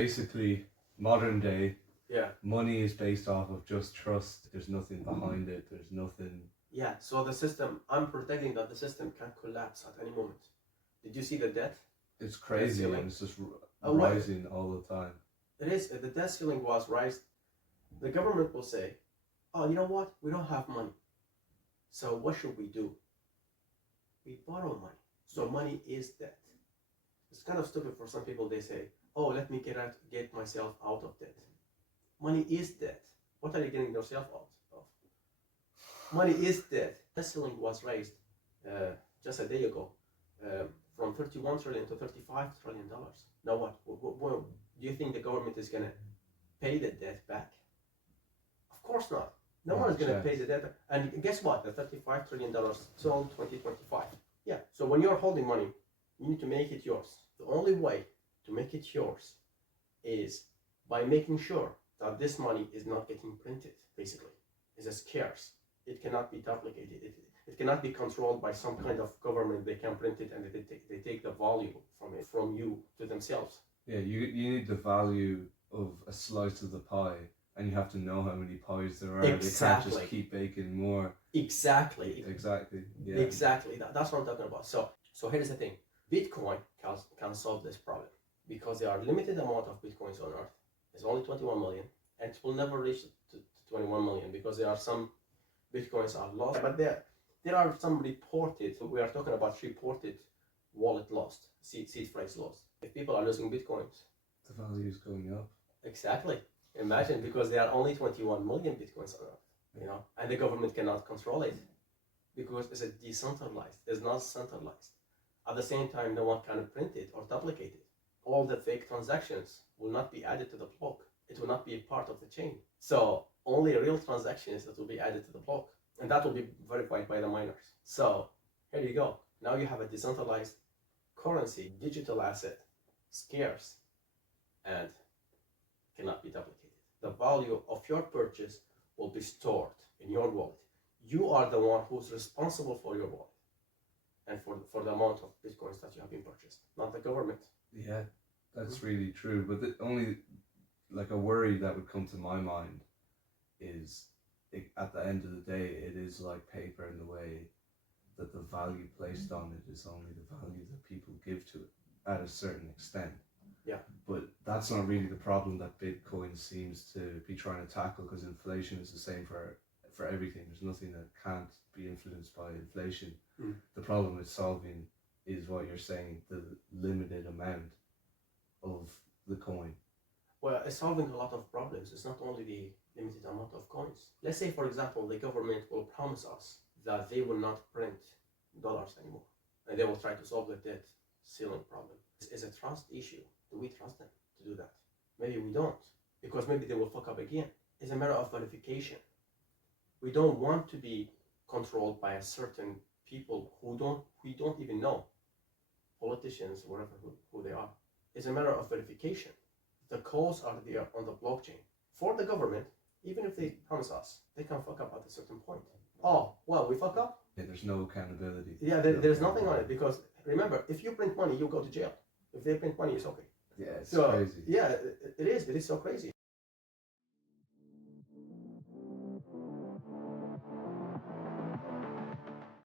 Basically, modern day, Yeah. money is based off of just trust. There's nothing behind it. There's nothing. Yeah, so the system, I'm protecting that the system can collapse at any moment. Did you see the debt? It's crazy ceiling? and it's just Oh, what? rising all the time. It is. The debt ceiling was raised. The government will say, oh, you know what? We don't have money. So what should we do? We borrow money. So money is debt. It's kind of stupid for some people. They say, oh, let me get myself out of debt. Money is debt. What are you getting yourself out of? Money is debt. The ceiling was raised just a day ago from 31 trillion to 35 trillion dollars. Now what? Do you think the government is going to pay the debt back? Of course not. No one is going to pay the debt back. And guess what? The $35 trillion till 2025. Yeah. So when you're holding money, you need to make it yours. The only way to make it yours is by making sure that this money is not getting printed, basically. It's scarce. It cannot be duplicated. It cannot be controlled by some kind of government. They can print it and they take the value from you to themselves. Yeah, you need the value of a slice of the pie, and you have to know how many pies there are. Exactly. They can't just keep baking more. Exactly. Exactly. Yeah. Exactly. That's what I'm talking about. So here's the thing. Bitcoin can solve this problem because there are limited amount of Bitcoins on Earth. There's only 21 million, and it will never reach to 21 million because there are some Bitcoins are lost. But there are some reported. We are talking about reported wallet lost, seed phrase lost. If people are losing Bitcoins, the value is going up. Exactly. Imagine, because there are only 21 million Bitcoins on Earth, and the government cannot control it because it's a decentralized. It's not centralized. At the same time, no one can print it or duplicate it. All the fake transactions will not be added to the block. It will not be a part of the chain. So only real transactions that will be added to the block, and that will be verified by the miners. So here you go. Now you have a decentralized currency, digital asset, scarce, and cannot be duplicated. The value of your purchase will be stored in your wallet. You are the one who's responsible for your wallet and for the amount of Bitcoins that you have been purchased, not the government. Yeah, that's really true. But the only, like, a worry that would come to my mind is, at the end of the day, it is like paper in the way that the value placed on it is only the value that people give to it at a certain extent. Yeah. But that's not really the problem that Bitcoin seems to be trying to tackle, because inflation is the same for everything. There's nothing that can't be influenced by inflation. The problem it's solving is what you're saying, the limited amount of the coin. Well, it's solving a lot of problems. It's not only the limited amount of coins. Let's say, for example, the government will promise us that they will not print dollars anymore, and they will try to solve the debt ceiling problem. It's a trust issue. Do we trust them to do that? Maybe we don't, because maybe they will fuck up again. It's a matter of verification. We don't want to be controlled by a certain people who we don't even know, politicians, whatever, who they are. It's a matter of verification. The codes are there on the blockchain. For the government, even if they promise us, they can fuck up at a certain point. Oh, well, we fuck up? Yeah, there's no accountability. Yeah, there's nothing on it, because remember, if you print money, you go to jail. If they print money, it's okay. Yeah, it's crazy. Yeah, it is so crazy.